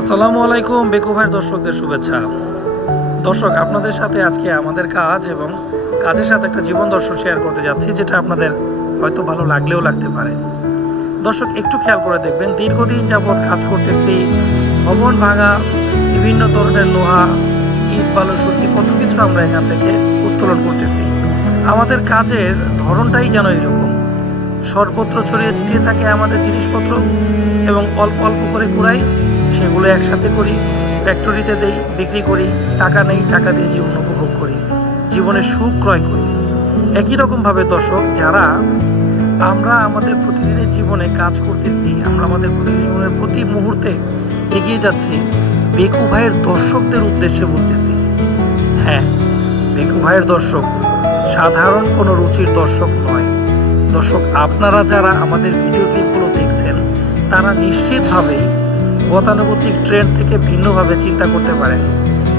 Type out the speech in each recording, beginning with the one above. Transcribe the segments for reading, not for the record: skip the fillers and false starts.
আসসালামু আলাইকুম বেকু ভাইয়ের দর্শকদের শুভেচ্ছা। দর্শক, আপনাদের সাথে আজকে আমাদের কাজ এবং কাজের সাথে একটা জীবন দর্শন শেয়ার করতে যাচ্ছি, যেটা আপনাদের হয়তো ভালো লাগলেও লাগতে পারে। দর্শক, একটু খেয়াল করে দেখবেন, দীর্ঘদিন যাবৎ কাজ করতেছি, ভবন ভাঙা, বিভিন্ন ধরনের লোহা, ইট, বালু, সুরকি, কত কিছু আমরা এখান থেকে উত্তোলন করতেছি। আমাদের কাজের ধরনটাই যেন এরকম, সর্বত্র ছড়িয়ে ছিটিয়ে থাকে আমাদের জিনিসপত্র এবং অল্প অল্প করে কুড়াই, সেগুলো একসাথে করি, ফ্যাক্টরিতে দেই, বিক্রি করি, টাকা নেই, টাকা দিয়ে জীবন উপভোগ করি, জীবনের সুখ ক্রয় করি। একই রকমভাবে দর্শক, যারা আমরা আমাদের প্রতিদিনের জীবনে কাজ করতেছি, আমরা আমাদের প্রতিদিন জীবনের প্রতি মুহূর্তে এগিয়ে যাচ্ছি, বেকু ভাইয়ের দর্শকদের উদ্দেশ্যে বলতেছি। হ্যাঁ, বেকু ভাইয়ের দর্শক সাধারণ কোনো রুচির দর্শক নয়। দর্শক, আপনারা যারা আমাদের ভিডিও ক্লিপগুলো দেখছেন, তারা নিশ্চিতভাবেই গতানুগতিক ট্রেন্ড থেকে ভিন্নভাবে চিন্তা করতে পারেন,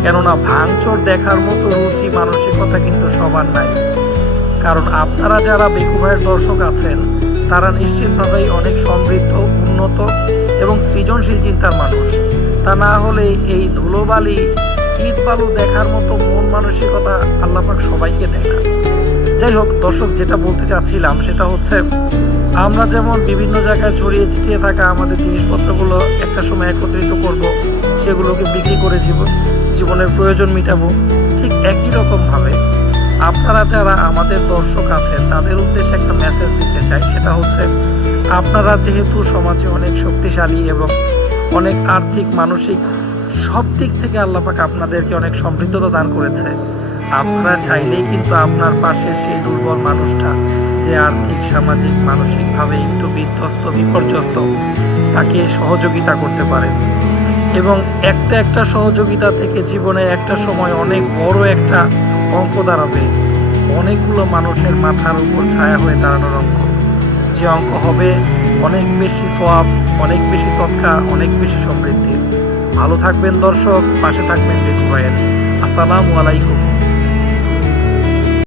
কেননা ভাঙচুর দেখার মতো রুচি মানসিকতা কিন্তু সবার নাই। কারণ আপনারা যারা বেকু ভাইয়ের দর্শক আছেন, তারা নিশ্চিতভাবেই অনেক সমৃদ্ধ, উন্নত এবং সৃজনশীল চিন্তার মানুষ। তা না হলে এই ধুলোবালি, ইট বালু দেখার মতো মন মানসিকতা আল্লাহ পাক সবাইকে দেয় না। যাই হোক দর্শক, যেটা বলতে চাচ্ছিলাম সেটা হচ্ছে, আমরা যেমন বিভিন্ন জায়গায় ছড়িয়ে ছিটিয়ে থাকা আমাদের জিনিসপত্রগুলো একটা সময় একত্রিত করব, সেগুলোকে বিক্রি করে জীবনের প্রয়োজন মিটাবো, ঠিক একই রকমভাবে আপনারা যারা আমাদের দর্শক আছেন, তাদের উদ্দেশ্যে একটা মেসেজ দিতে চাই। সেটা হচ্ছে, আপনারা যেহেতু সমাজে অনেক শক্তিশালী এবং অনেক আর্থিক, মানসিক সব দিক থেকে আল্লাহ পাক আপনাদেরকে অনেক সমৃদ্ধতা দান করেছে, আপনারা চাইলেই কিন্তু আপনার পাশে সেই দুর্বল মানুষটা, যে আর্থিক, সামাজিক, মানসিকভাবে একটু বিধ্বস্ত, বিপর্যস্ত, তাকে সহযোগিতা করতে পারেন। এবং একটা সহযোগিতা থেকে জীবনে একটা সময় অনেক বড় একটা অঙ্ক দাঁড়াবে, অনেকগুলো মানুষের মাথার উপর ছায়া হয়ে দাঁড়ানোর অঙ্ক, যে অঙ্ক হবে অনেক বেশি সওয়াব, অনেক বেশি সদকা, অনেক বেশি সমৃদ্ধির। ভালো থাকবেন দর্শক, পাশে থাকবেন বেকু ভাইয়ের। আসসালামু আলাইকুম।